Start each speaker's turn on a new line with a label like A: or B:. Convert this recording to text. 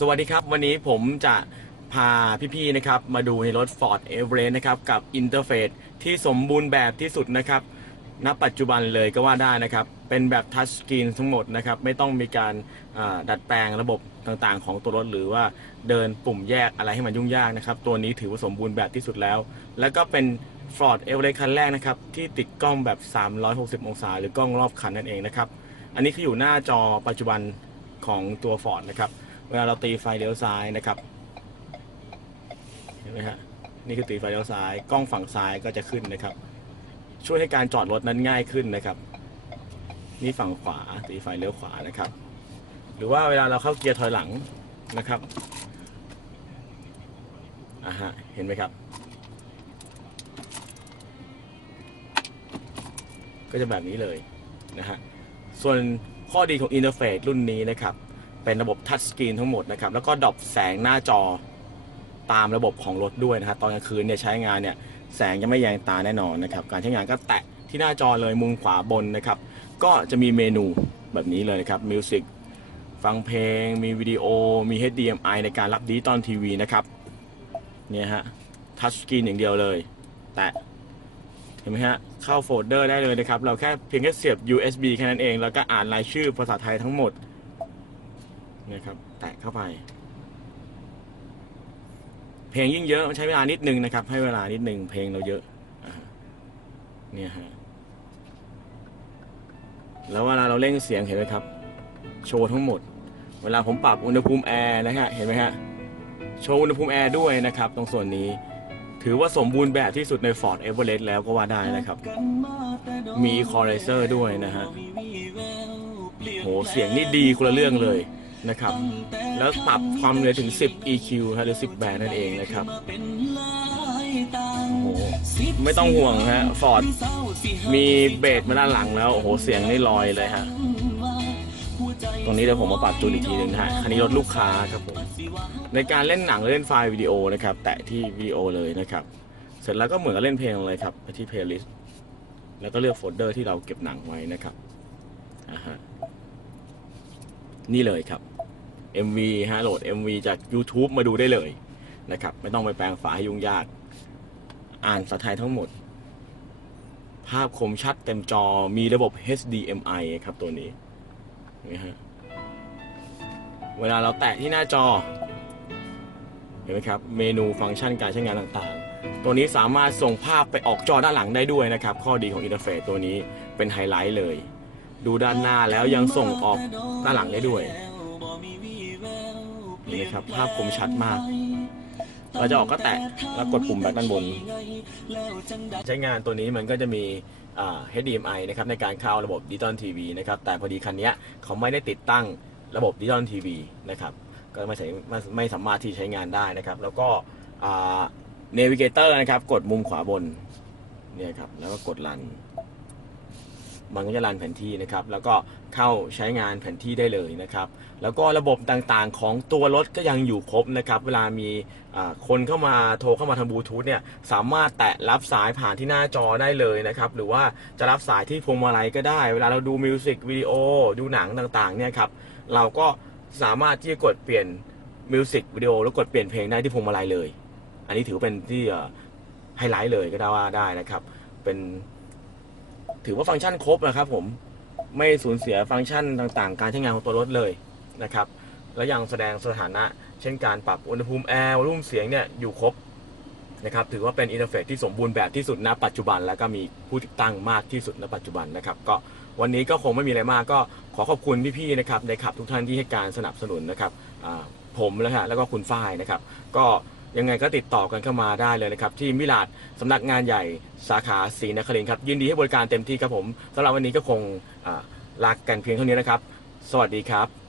A: สวัสดีครับ วันนี้ผมจะพาพี่ๆนะครับ มาดูในรถ Ford Everest นะครับ กับอินเทอร์เฟซที่สมบูรณ์แบบที่สุดนะครับ ณ ปัจจุบันเลยก็ว่าได้นะครับ เป็นแบบทัชสกรีนทั้งหมดนะครับ ไม่ต้องมีการดัดแปลงระบบต่างๆ ของตัวรถ หรือว่าเดินปุ่มแยกอะไรให้มันยุ่งยากนะครับ ตัวนี้ถือว่าสมบูรณ์แบบที่สุดแล้ว แล้วก็เป็น Ford Everest คันแรกนะครับ ที่ติดกล้องแบบ 360 องศา หรือกล้องรอบคันนั่นเองนะครับ อันนี้คืออยู่หน้าจอปัจจุบันของตัว Ford นะครับ เวลาเราตีไฟเลี้ยวซ้ายนะครับ เห็นไหมฮะนี่คือตีไฟเลี้ยวซ้าย กล้องฝั่งซ้ายก็จะขึ้นนะครับ ช่วยให้การจอดรถนั้นง่ายขึ้นนะครับ นี่ฝั่งขวาตีไฟเลี้ยวขวานะครับ หรือว่าเวลาเราเข้าเกียร์ถอยหลังนะครับอ่าฮะเห็นไหมครับ ก็จะแบบนี้เลยนะฮะส่วนข้อดีของอินเทอร์เฟซรุ่นนี้นะครับ เป็นระบบทัชสกรีนทั้งหมดนะครับ แล้วก็ดรอปแสงหน้าจอตามระบบของรถด้วยนะครับตอนกลางคืนเนี่ยใช้งานเนี่ยแสงจะไม่แยงตาแน่นอนนะครับ การใช้งานก็แตะที่หน้าจอเลยมุมขวาบนนะครับ ก็จะมีเมนูแบบนี้เลยนะครับมิวสิกฟังเพลง มีวิดีโอ มี HDMI ในการรับดิจิตอลทีวีนะครับ เนี่ยฮะ ทัชสกรีนอย่างเดียวเลย แตะเห็นไหมฮะ เข้าโฟลเดอร์ได้เลยนะครับ เราแค่เพียงแค่เสียบ USB แค่นั้นเอง แล้วก็อ่านรายชื่อภาษาไทยทั้งหมด นะครับ แตะเข้าไป เพลงยิ่งเยอะใช้เวลานิดนึงนะครับ ให้เวลานิดนึงเพลงเราเยอะเนี่ยฮะแล้วเวลาเราเร่งเสียงเห็นไหมครับ โชว์ทั้งหมด เวลาผมปรับอุณหภูมิแอร์นะฮะเห็นไหมฮะโชว์อุณหภูมิแอร์ด้วยนะครับ ตรงส่วนนี้ถือว่าสมบูรณ์แบบที่สุดใน Ford Everest แล้วก็ว่าได้นะครับ มี Equalizer ด้วยนะฮะโหเสียงนี่ดีคนละเรื่องเลย นะครับ แล้วปรับความเหนือถึง 10 EQ ฮะหรือ 10 แบนนั่นเองนะครับ โอ้โห ไม่ต้องห่วงฮะ Ford มีเบสมาด้านหลังแล้ว โอ้โห เสียงนี่ลอยเลยฮะ ตรงนี้เดี๋ยวผมมาปรับจูนอีกทีหนึงนะฮะ คันนี้รถลูกค้าครับผม ในการเล่นหนังเล่นไฟล์วิดีโอนะครับ แตะที่วิดีโอเลยนะครับ เสร็จแล้วก็เหมือนกับเล่นเพลงเลยครับไปที่ playlist แล้วก็เลือกโฟลเดอร์ที่เราเก็บหนังไว้นะครับ นี่เลยครับ MV ฮะโหลด MV จาก YouTube มาดูได้เลยนะครับ ไม่ต้องไปแปลงฝาให้ยุ่งยาก อ่านภาษาไทยทั้งหมด ภาพคมชัดเต็มจอมีระบบ HDMI ครับตัวนี้นี่ฮะเวลาเราแตะที่หน้าจอ เห็นไหมครับ เมนูฟังก์ชันการใช้งานต่างๆ ตัวนี้สามารถส่งภาพไปออกจอด้านหลังได้ด้วยนะครับ ข้อดีของอินเทอร์เฟซตัวนี้เป็นไฮไลท์เลย ดูด้านหน้าแล้วยังส่งออกด้านหลังได้ด้วย นี่ครับภาพคมชัดมาก เราจะออกก็แตะแล้วกดปุ่มแบ็คด้านบน ใช้งานตัวนี้มันก็จะมี HDMI นะครับในการเข้าระบบดิจิตอลทีวีนะครับแต่พอดีคันนี้เขาไม่ได้ติดตั้งระบบดิจิตอลทีวีนะครับก็ไม่ใช่ไม่ไม่สามารถที่ใช้งานได้นะครับ แล้วก็เนวิเกเตอร์นะครับ กดมุมขวาบนเนี่ยครับแล้วก็กดรัน มันก็จะรันแผนที่นะครับ แล้วก็เข้าใช้งานแผนที่ได้เลยนะครับ แล้วก็ระบบต่างๆของตัวรถก็ยังอยู่ครบนะครับ เวลามีคนเข้ามาโทรเข้ามาทางบลูทูธเนี่ย สามารถแตะรับสายผ่านที่หน้าจอได้เลยนะครับ หรือว่าจะรับสายที่พวงมาลัยก็ได้ เวลาเราดูมิวสิกวิดีโอดูหนังต่างๆเนี่ยครับ เราก็สามารถที่จะกดเปลี่ยนมิวสิกวิดีโอแล้วกดเปลี่ยนเพลงได้ที่พวงมาลัยเลย อันนี้ถือเป็นที่ไฮไลท์เลยก็ได้ว่าได้นะครับ เป็น ถือว่าฟังก์ชันครบนะครับผมไม่สูญเสียฟังก์ชันต่างๆ การใช้งานของตัวรถเลยนะครับ และยังแสดงสถานะ เช่นการปรับอุณหภูมิแอร์รุ่มเสียงเนี่ยอยู่ครบนะครับถือว่าเป็นอินเทอร์เฟซที่สมบูรณ์แบบที่สุดณปัจจุบัน แล้วก็มีผู้ติดตั้งมากที่สุดณปัจจุบันนะครับ ก็วันนี้ก็คงไม่มีอะไรมาก ก็ขอขอบคุณพี่ๆนะครับในขับทุกท่านที่ให้การสนับสนุนนะครับผมแล้วฮะแล้วก็คุณฝ้ายนะครับ ก็ ยังไงก็ติดต่อกันเข้ามาได้เลยนะครับ ที่มิลาดสำนักงานใหญ่สาขาศรีนครินทร์ครับยินดีให้บริการเต็มที่ครับผมสำหรับวันนี้ก็คงรักกันเพียงเท่านี้นะครับ สวัสดีครับ